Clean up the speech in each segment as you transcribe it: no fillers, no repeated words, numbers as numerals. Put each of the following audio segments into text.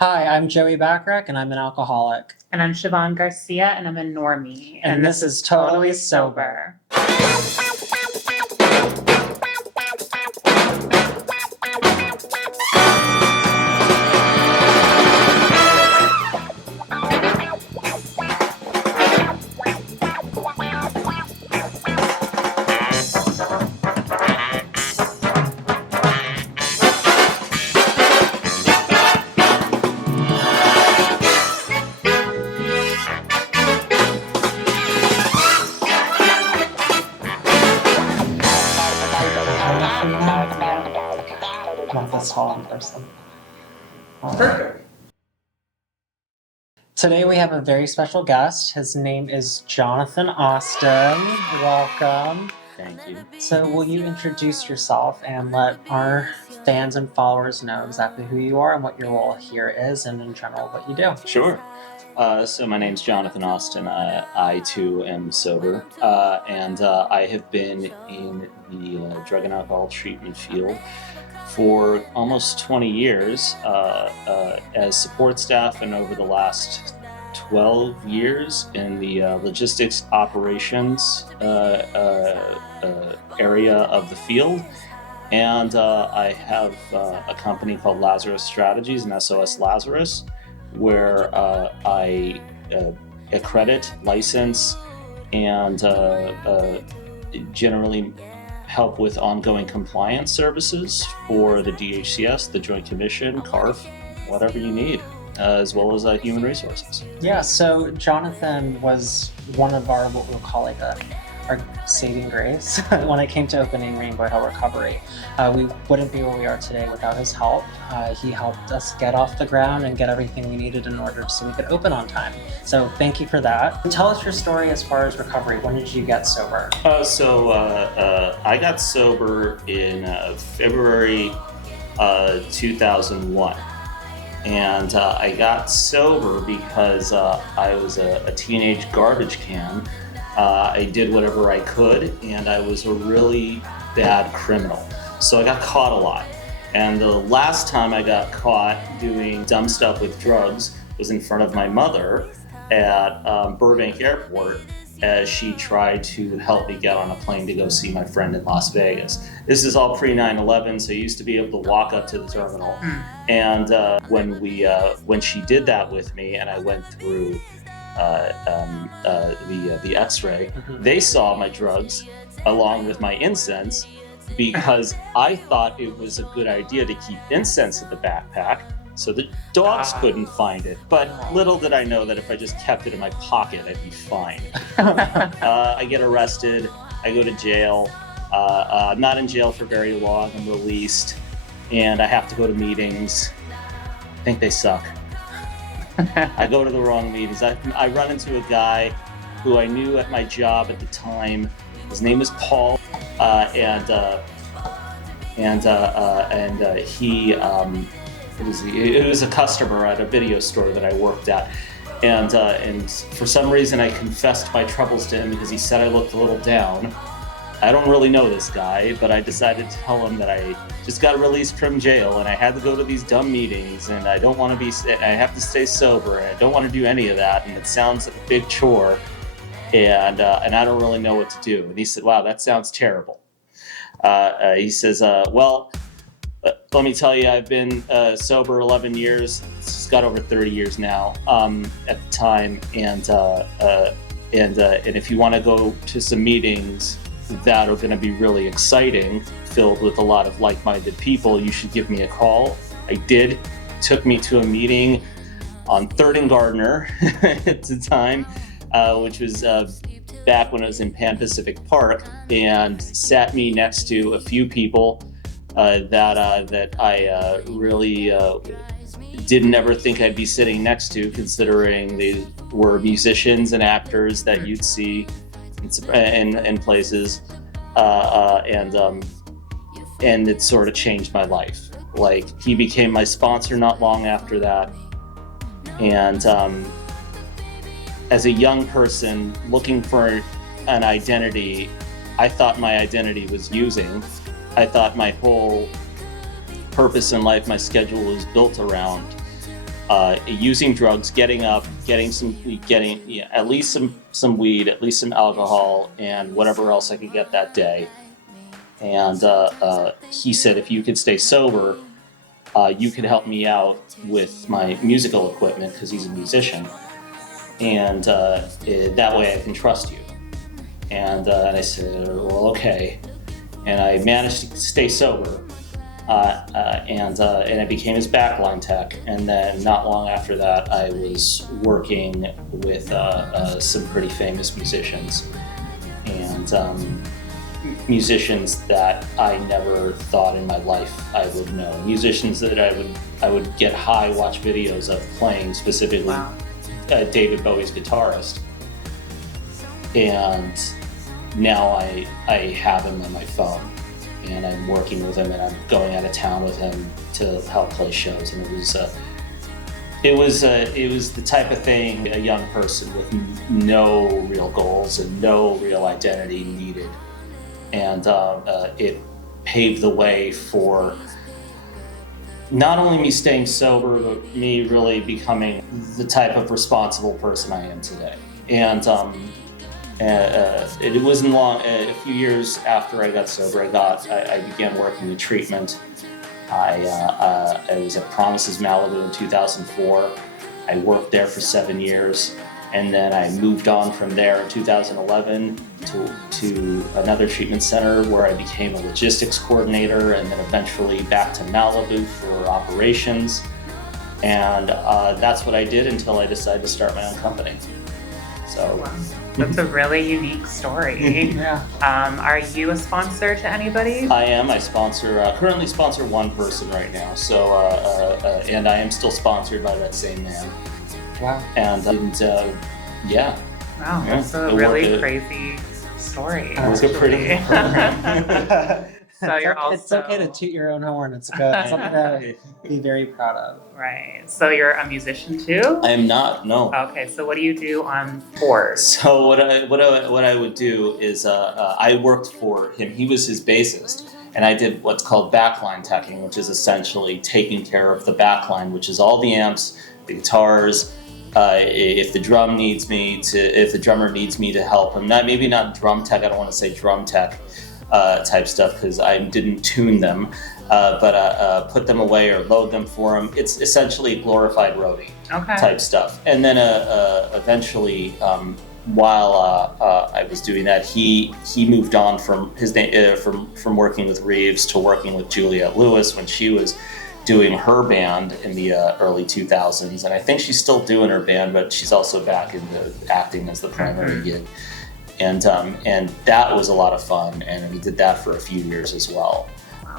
Hi, I'm Joey Backrack, and I'm an alcoholic. And I'm Siobhan Garcia, and I'm a normie. And this is Totally Sober. Want this tall in person. Perfect. Today we have a very special guest. His name is Jonathan Austin. Welcome. Thank you. So will you introduce yourself and let our fans and followers know exactly who you are and what your role here is, and in general what you do? Sure. So my name's Jonathan Austin. I too am sober, and I have been in the drug and alcohol treatment field for almost 20 years as support staff, and over the last 12 years in the logistics operations area of the field. And I have a company called Lazarus Strategies, and SOS Lazarus, where I accredit, license, and generally help with ongoing compliance services for the DHCS, the Joint Commission, CARF, whatever you need, as well as human resources. Yeah, so Jonathan was one of our, what we'll call like our saving grace when it came to opening Rainbow Hill Recovery. We wouldn't be where we are today without his help. He helped us get off the ground and get everything we needed in order so we could open on time. So thank you for that. Tell us your story as far as recovery. When did you get sober? I got sober in February 2001. And I got sober because I was a teenage garbage can. I did whatever I could, and I was a really bad criminal. So I got caught a lot. And the last time I got caught doing dumb stuff with drugs was in front of my mother at Burbank Airport, as she tried to help me get on a plane to go see my friend in Las Vegas. This is all pre 9/11, so I used to be able to walk up to the terminal. And when she did that with me, and I went through the X-ray, they saw my drugs along with my incense, because I thought it was a good idea to keep incense in the backpack so the dogs couldn't find it. But little did I know that if I just kept it in my pocket, I'd be fine. I get arrested, I go to jail. I'm not in jail for very long, I'm released, and I have to go to meetings. I think they suck. I go to the wrong meetings. I run into a guy who I knew at my job at the time. His name is Paul, and he it was a customer at a video store that I worked at, and for some reason I confessed my troubles to him because he said I looked a little down. I don't really know this guy, but I decided to tell him that I just got released from jail and I had to go to these dumb meetings, and I don't want to I have to stay sober, and I don't want to do any of that, and it sounds like a big chore, and I don't really know what to do. And he said, "Wow, that sounds terrible." He says, "Well, let me tell you, I've been sober 11 years. It's got over 30 years now at the time, and if you want to go to some meetings that are going to be really exciting, filled with a lot of like-minded people, you should give me a call." I did. Took me to a meeting on 3rd and Gardner at the time, which was back when I was in Pan Pacific Park, and sat me next to a few people that I really didn't ever think I'd be sitting next to, considering they were musicians and actors that you'd see in places, and it sort of changed my life. Like, he became my sponsor not long after that, and as a young person looking for an identity, I thought my identity was using. I thought my whole purpose in life, my schedule was built around using drugs, getting up, getting at least some weed, at least some alcohol, and whatever else I could get that day. And he said, if you could stay sober, you could help me out with my musical equipment because he's a musician, and that way I can trust you. And I said, well, okay. And I managed to stay sober, and I became his backline tech. And then not long after that, I was working with some pretty famous musicians, and musicians that I never thought in my life I would know. Musicians that I would get high, watch videos of playing, specifically Wow. David Bowie's guitarist. And now I have him on my phone, and I'm working with him, and I'm going out of town with him to help play shows. And it was the type of thing a young person with no real goals and no real identity needed. And it paved the way for not only me staying sober, but me really becoming the type of responsible person I am today. And it wasn't long. A few years after I got sober, I began working in treatment. I was at Promises Malibu in 2004. I worked there for 7 years. And then I moved on from there in 2011 to another treatment center where I became a logistics coordinator, and then eventually back to Malibu for operations. And that's what I did until I decided to start my own company. So Wow. That's a really unique story. Yeah. Are you a sponsor to anybody? I am. I currently sponsor one person right now. So and I am still sponsored by that same man. Wow. And yeah. Wow, that's a it really worked. crazy story. It's a pretty So you're It's okay to also- toot your own horn. It's good. It's something to be very proud of. Right. So you're a musician too? I am not. No. Okay. So what do you do on tours? So what I would do is I worked for him. He was his bassist, and I did what's called backline teching, which is essentially taking care of the backline, which is all the amps, the guitars. If the drummer needs me to help him, maybe not drum tech. I don't want to say drum tech type stuff because I didn't tune them, but put them away or load them for him. It's essentially glorified roadie Okay. type stuff. And then eventually, while I was doing that, he moved on from from working with Reeves to working with Juliette Lewis when she was doing her band in the early 2000s. And I think she's still doing her band, but she's also back into acting as the primary gig. And that was a lot of fun, and we did that for a few years as well.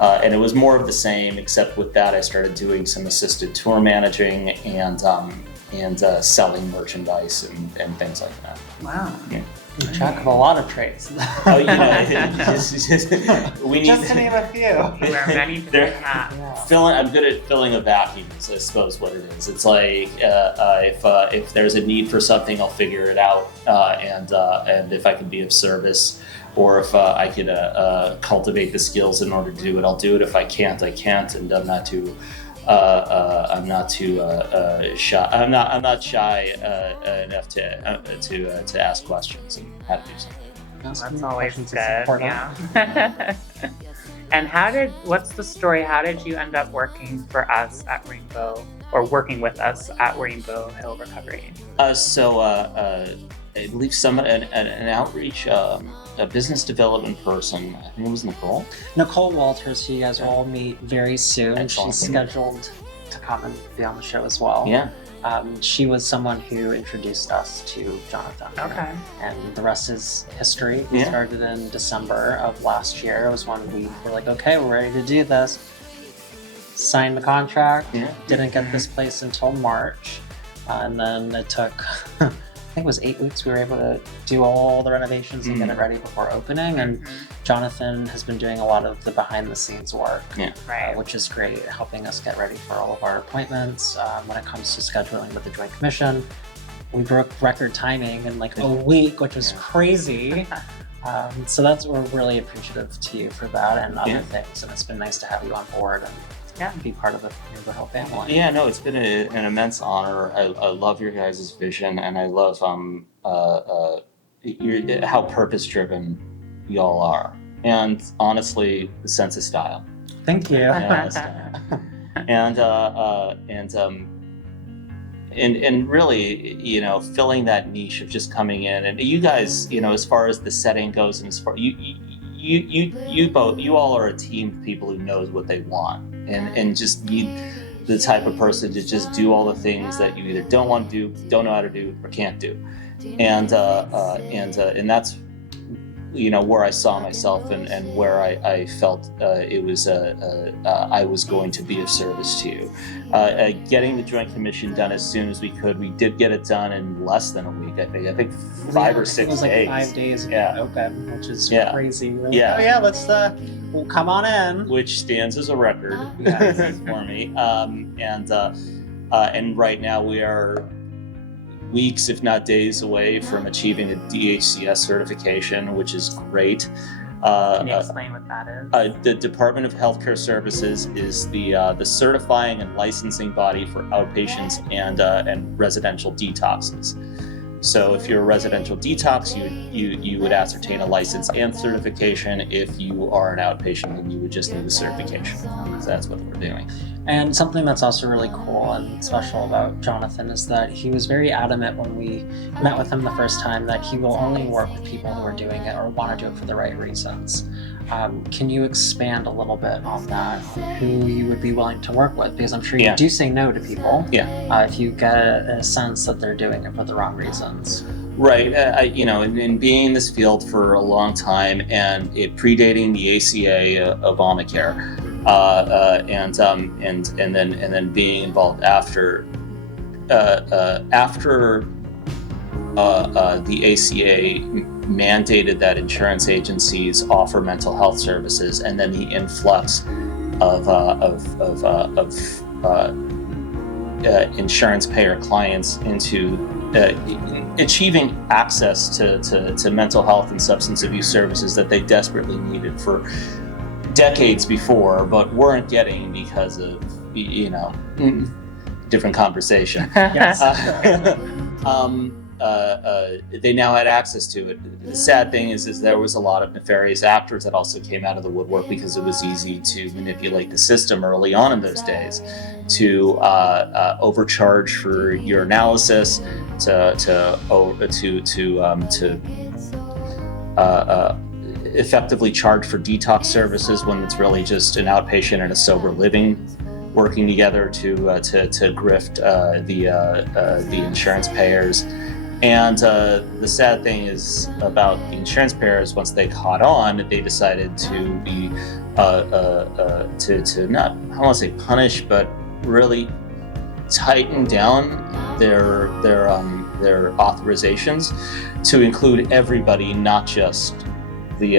And it was more of the same, except with that I started doing some assisted tour managing and selling merchandise and things like that. Wow. Yeah. Keep track of a lot of traits. Oh, we need Just to name a few. You wear many different hats. Yeah. I'm good at filling a vacuum, is I suppose what it is. It's like if there's a need for something, I'll figure it out, and if I can be of service, or if I can cultivate the skills in order to do it, I'll do it. If I can't, I can't, and I'm not too shy. I'm not shy enough to ask questions and how to do something. That's Asking always questions is good. important. Yeah. And what's the story? How did you end up working for us at Rainbow, or working with us at Rainbow Hill Recovery? I believe an outreach, a business development person, I think it was Nicole. Nicole Walters, who you guys will all meet very soon. Excellent. She's scheduled to come and be on the show as well. Yeah. She was someone who introduced us to Jonathan. Okay. And the rest is history. We Yeah. started in December of last year. It was when we were like, okay, we're ready to do this. Signed the contract. Yeah. Didn't get this place until March. And then it took, I think it was 8 weeks, we were able to do all the renovations and get it ready before opening. And Jonathan has been doing a lot of the behind the scenes work. Right. Which is great, helping us get ready for all of our appointments. When it comes to scheduling with the Joint Commission, we broke record timing in like a week, which was we're really appreciative to you for that and other things. And it's been nice to have you on board. And be part of the Rainbow Hill family. Yeah, no, it's been an immense honor. I love your guys' vision, and I love how purpose-driven y'all are. And honestly, the sense of style. Thank you. And really, you know, filling that niche of just coming in, and you guys, you know, as far as the setting goes, and as far you all are a team of people who knows what they want, and just need the type of person to just do all the things that you either don't want to do, don't know how to do, or can't do, and that's, you know, where I saw myself and where I felt it was I was going to be of service to you. Getting the Joint Commission done as soon as we could. We did get it done in less than a week, I think. I think 5 or 6 days. It was like 5 days open, which is crazy. We're like, Yeah. oh yeah, let's well, come on in. Which stands as a record for me. And right now we are weeks, if not days, away from achieving a DHCS certification, which is great. Can you explain what that is? The Department of Healthcare Services is the certifying and licensing body for outpatients and residential detoxes. So if you're a residential detox, you would ascertain a license and certification. If you are an outpatient, then you would just need a certification. So that's what we're doing. And something that's also really cool and special about Jonathan is that he was very adamant when we met with him the first time that he will only work with people who are doing it or want to do it for the right reasons. Can you expand a little bit on that, who you would be willing to work with? Because I'm sure you do say no to people if you get a sense that they're doing it for the wrong reasons. Right. You know, in being in this field for a long time and it predating the ACA, Obamacare, and then being involved after the ACA mandated that insurance agencies offer mental health services, and then the influx of insurance payer clients into achieving access to mental health and substance abuse services that they desperately needed for decades before, but weren't getting because of, you know, different conversation. Yes. They now had access to it. The sad thing is there was a lot of nefarious actors that also came out of the woodwork because it was easy to manipulate the system early on in those days, to overcharge for your analysis, to effectively charge for detox services when it's really just an outpatient and a sober living working together to grift the insurance payers. And the sad thing is about the insurance payers, once they caught on, they decided to be to not, I don't want to say punish, but really tighten down their authorizations to include everybody, not just the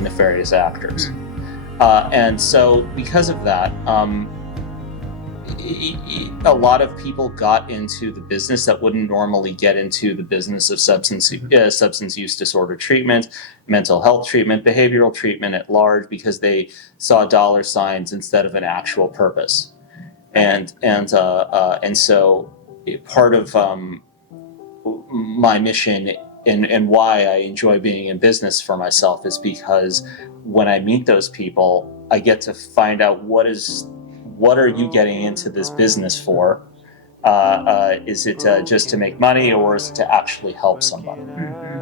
nefarious actors. And so because of that, a lot of people got into the business that wouldn't normally get into the business of substance use disorder treatment, mental health treatment, behavioral treatment at large, because they saw dollar signs instead of an actual purpose. And so part of my mission and why I enjoy being in business for myself is because when I meet those people, I get to find out what are you getting into this business for? Is it just to make money, or is it to actually help somebody?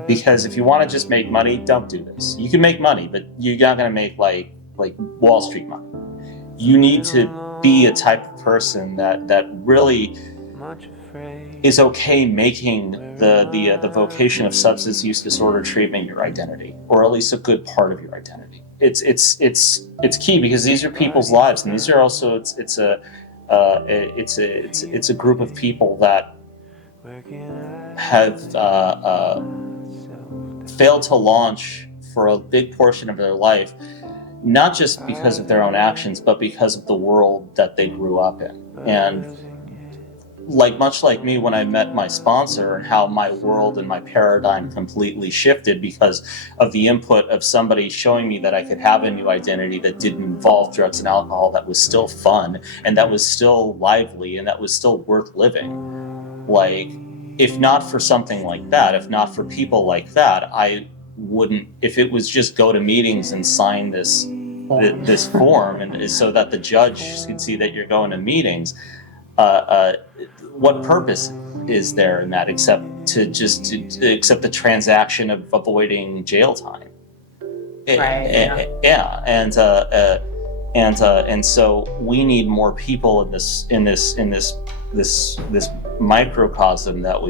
Because if you want to just make money, don't do this. You can make money, but you're not going to make like Wall Street money. You need to be a type of person that really is okay making the vocation of substance use disorder treatment your identity, or at least a good part of your identity. It's key, because these are people's lives, and these are also it's a group of people that have failed to launch for a big portion of their life, not just because of their own actions, but because of the world that they grew up in. And much like me when I met my sponsor, and how my world and my paradigm completely shifted because of the input of somebody showing me that I could have a new identity that didn't involve drugs and alcohol, that was still fun and that was still lively and that was still worth living. Like, if not for something like that, if not for people like that, I wouldn't, if it was just go to meetings and sign this form and so that the judge could see that you're going to meetings, what purpose is there in that except the transaction of avoiding jail time? Right. Yeah. And so we need more people in this microcosm that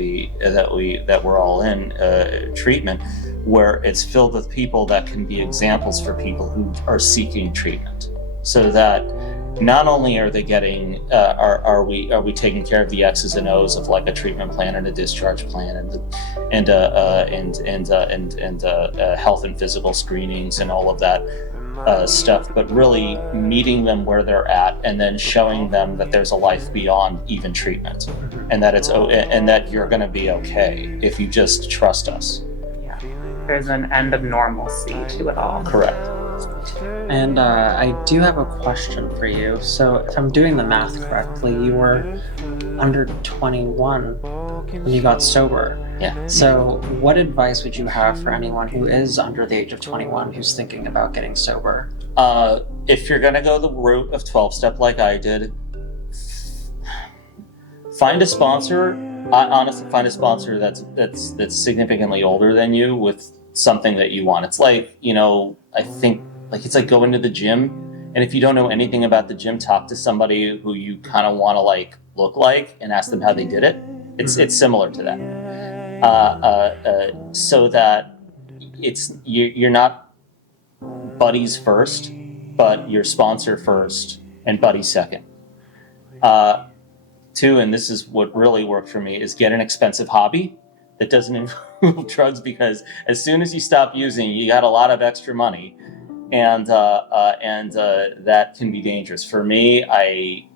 we're all in, treatment, where it's filled with people that can be examples for people who are seeking treatment, so that not only are they getting, are we taking care of the X's and O's of like a treatment plan and a discharge plan and health and physical screenings and all of that stuff, but really meeting them where they're at and then showing them that there's a life beyond even treatment, and that you're going to be okay if you just trust us. Yeah, there's an end of normalcy to it all. Correct. And I do have a question for you. So if I'm doing the math correctly, you were under 21 when you got sober. Yeah. So what advice would you have for anyone who is under the age of 21 who's thinking about getting sober? If you're going to go the route of 12-step like I did, find a sponsor. Honestly, find a sponsor that's significantly older than you with something that you want. It's like, I think it's like going to the gym, and if you don't know anything about the gym, talk to somebody who you kind of want to look like and ask them how they did it. It's similar to that, so that you're not buddies first, but your sponsor first and buddy second. Two, and this is what really worked for me, is get an expensive hobby that doesn't involve drugs, because as soon as you stop using, you got a lot of extra money, and that can be dangerous. For me, I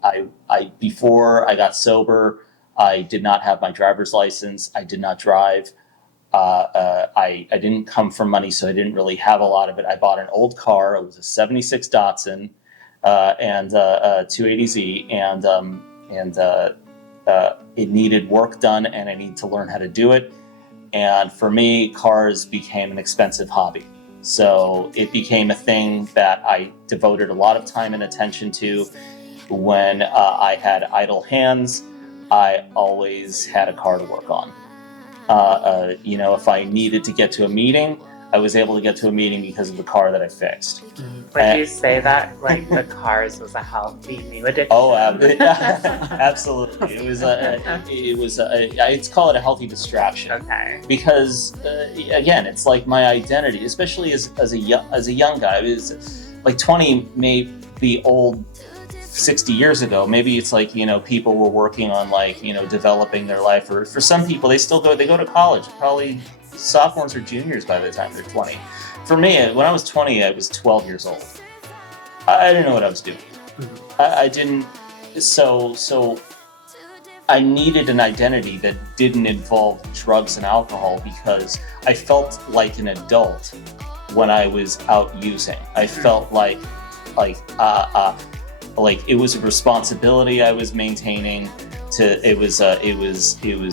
before I got sober, I did not have my driver's license. I did not drive. I didn't come from money, so I didn't really have a lot of it. I bought an old car. It was a '76 Datsun and 280Z, and it needed work done, and I needed to learn how to do it. And for me, cars became an expensive hobby. So it became a thing that I devoted a lot of time and attention to. When I had idle hands, I always had a car to work on. If I needed to get to a meeting, I was able to get to a meeting because of the car that I fixed. Would you say that the cars was a healthy new addiction? Oh, absolutely. I'd call it a healthy distraction. Okay. Because again, it's like my identity, especially as a young guy. Is like 20 may be old 60 years ago. Maybe it's like, people were working on developing their life, or for some people they go to college, probably sophomores or juniors by the time they're 20. For me, when I was 20, I was 12 years old. I didn't know what I was doing. I didn't. So I needed an identity that didn't involve drugs and alcohol, because I felt like an adult when I was out using. I felt like it was a responsibility I was maintaining. It was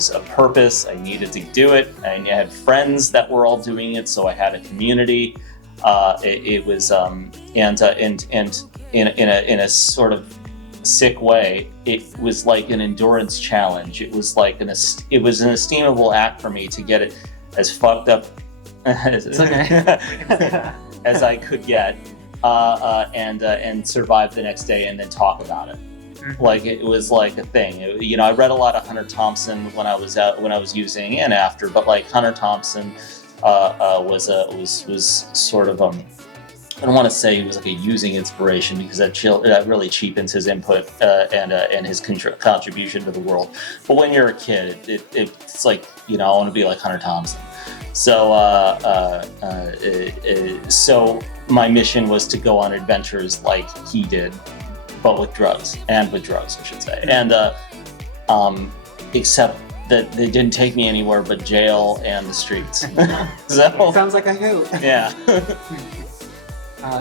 a purpose. I needed to do it. I had friends that were all doing it, so I had a community. It was in a sort of sick way, it was like an endurance challenge. It was like an estimable act for me to get it as fucked up as as I could get, and survive the next day and then talk about it. Like it was like a thing. I read a lot of Hunter Thompson when I was using and after, but like Hunter Thompson was sort of I don't want to say he was like a using inspiration, because that really cheapens his input and his contribution to the world. But when you're a kid, it's like I want to be like Hunter Thompson. So my mission was to go on adventures like he did, but with drugs, I should say. except that they didn't take me anywhere but jail and the streets. So, Sounds like a hoot. yeah.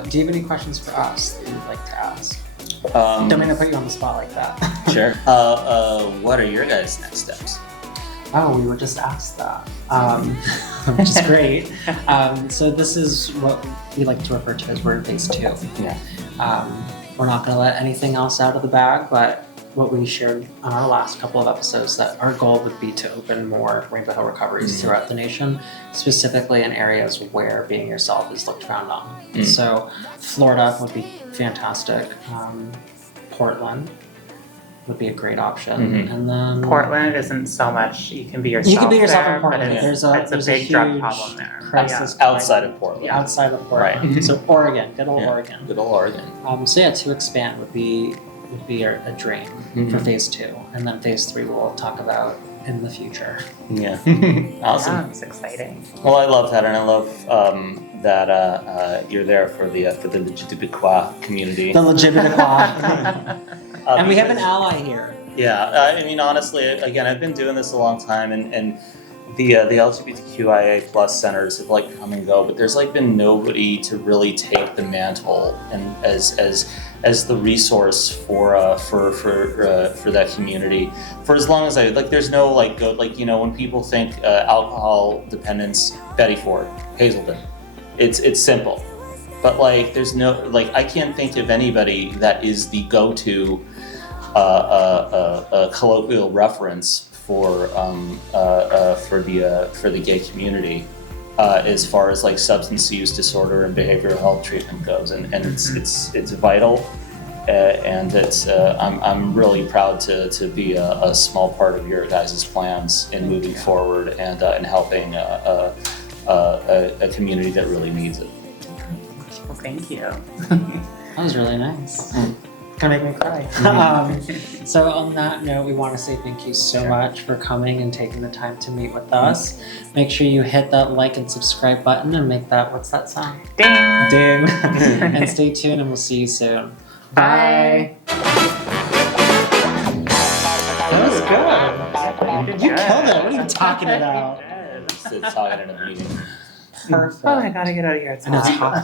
Do you have any questions for us that you'd like to ask? Um, Don't mean to put you on the spot like that. Sure. What are your guys' next steps? Oh, we were just asked that, which is great. So this is what we like to refer to as we're in phase 2. Yeah. We're not going to let anything else out of the bag, but what we shared on our last couple of episodes, that our goal would be to open more Rainbow Hill recoveries throughout the nation, specifically in areas where being yourself is looked down on. So Florida would be fantastic. Portland would be a great option. And then Portland isn't so much, you can be yourself. you can be yourself there, in Portland. But There's it's a big huge drug problem there. crisis Outside of Portland. outside of Portland. So Oregon, good old Yeah. Oregon. Good old Oregon. So yeah, to expand would be a dream for phase 2, and then phase 3 we'll talk about in the future. Yeah. Awesome. Yeah, it's exciting. Well, I love that, and I love that you're there for the LGBTQIA community. The legitimate law. And we have an because- ally here. Yeah, I mean, honestly, again, I've been doing this a long time, and the LGBTQIA plus centers have like come and go, but there's like been nobody to really take the mantle and as the resource for that community for as long as I like. There's no like go like, you know, when people think alcohol dependence, Betty Ford, Hazelden, it's simple, but like there's no like I can't think of anybody that is the go-to colloquial reference for the gay community as far as like substance use disorder and behavioral health treatment goes, and it's vital, and it's I'm really proud to be a small part of your guys' plans in moving forward and helping a community that really needs it. Well, thank you. That was really nice. Gonna make me cry. So on that note, we want to say thank you so much for coming and taking the time to meet with us. Make sure you hit that like and subscribe button and make that, what's that sound? Ding! Ding. And stay tuned, and we'll see you soon. Bye. That was good. You Good. killed it. What are you talking about? Good. It's talking in a meeting. Perfect. Oh, I gotta get out of here. It's I know it's hot. hot.